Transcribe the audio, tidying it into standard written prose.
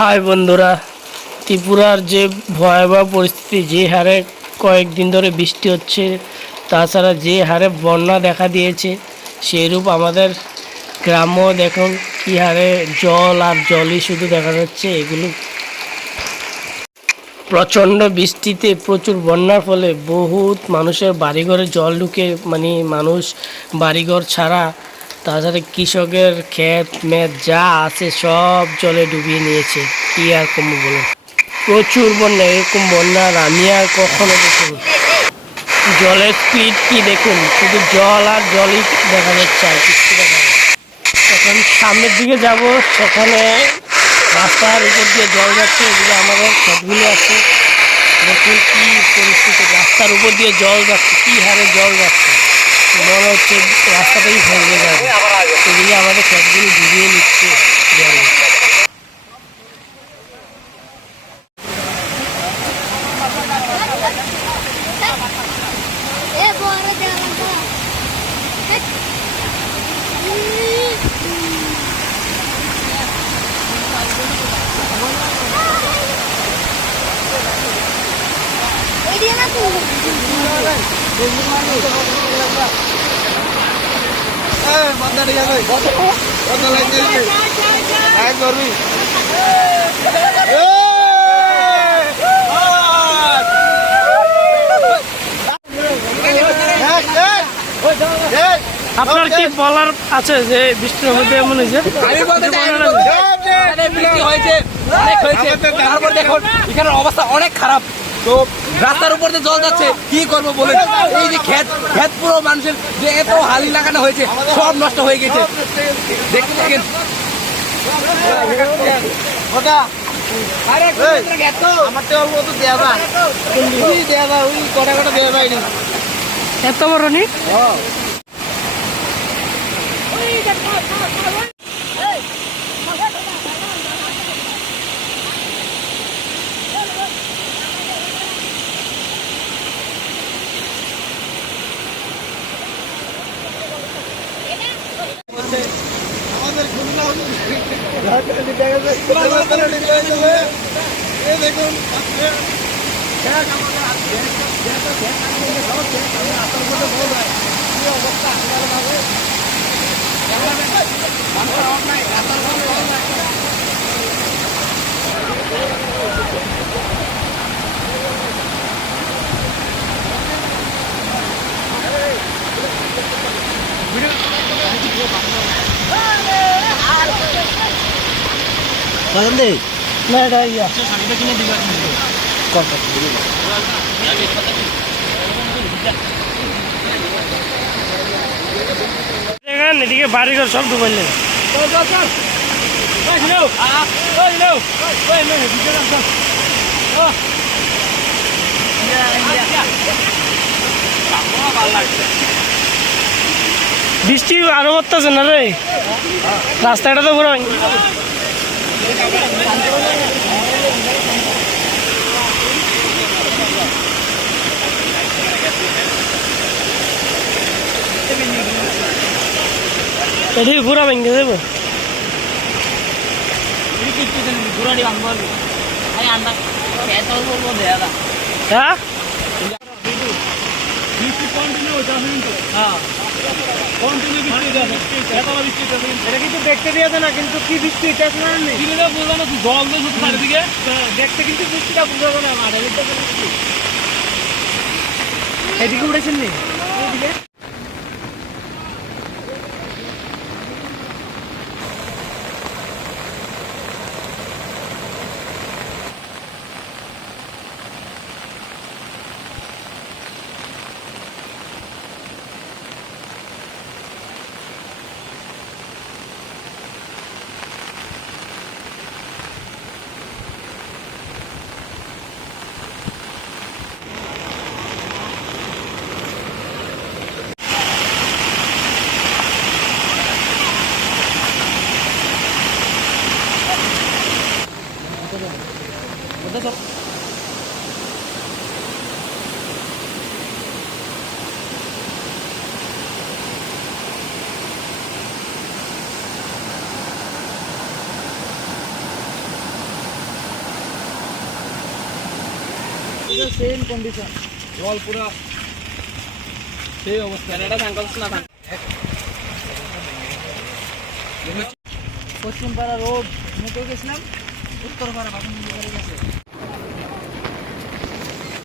High বন্ধুরা, ত্রিপুরার যে ভয়াবহ পরিস্থিতি, যে হারে কয়েকদিন ধরে বৃষ্টি হচ্ছে, তাছাড়া যে হারে বন্যা দেখা দিয়েছে, সেইরূপ আমাদের গ্রামও দেখুন কী হারে জল আর জলই শুধু দেখা যাচ্ছে। এগুলো প্রচণ্ড বৃষ্টিতে প্রচুর বন্যার ফলে বহুত মানুষের বাড়িঘরে জল ঢুকে, মানে মানুষ বাড়িঘর ছাড়া, তাছাড়া কৃষকের ক্ষেত মেত যা আছে সব জলে ডুবিয়ে নিয়েছে। কী আর কমবো বলুন, প্রচুর বন্যা। এরকম বন্যা আর আমি আর কখনো দেখিনি। জলের স্পিড কি দেখুন, শুধু জল আর জলই দেখা যাচ্ছে, আর কিছু দেখা যাচ্ছে। এখন সামনের দিকে যাব, সেখানে রাস্তার উপর দিয়ে জল যাচ্ছে, এদিকে আমাদের ক্ষেতগুলো আছে। দেখুন কি পরিস্থিতি, রাস্তার উপর দিয়ে জল যাচ্ছে, কি হারে জল যাচ্ছে, মনে হচ্ছে রাস্তাটাই ভেঙে যাবে। এদিকে আমাদের ক্ষেতগুলো ডুবিয়ে নিচ্ছে জলে। আপনার কি বলার আছে যে বৃষ্টির মধ্যে এমন হয়েছে? এখানের অবস্থা অনেক খারাপ। তো রাস্তার উপর দিয়ে জল যাচ্ছে, কি করবো বলে। এই যে ক্ষেত পুরো মানুষের যে এত হালি লাগানো হয়েছে, সব নষ্ট হয়ে গেছে। দেখতে থাকেন। এত বড় নি দেখুন না, এটা ইয়া দেখেন, এদিকে বাড়িঘর সব ডুবাইলেন। বৃষ্টি আরো করতেছে না রে, রাস্তাটা তো পুরো এদিকে পুরা ভেঙে দেবো। হ্যাঁ, দেখতে দিয়েছে না, কিন্তু কি বৃষ্টি জল দেখতে, কিন্তু বৃষ্টিটা বুঝাবো না। এদিকে উঠেছেন নি? Same condition. জল পুরো সেই অবস্থা। এটা ধান করছ না ধান। পশ্চিমপাড়া রোড মুখে গেছিলাম, উত্তরপাড়া বাবু গেছে।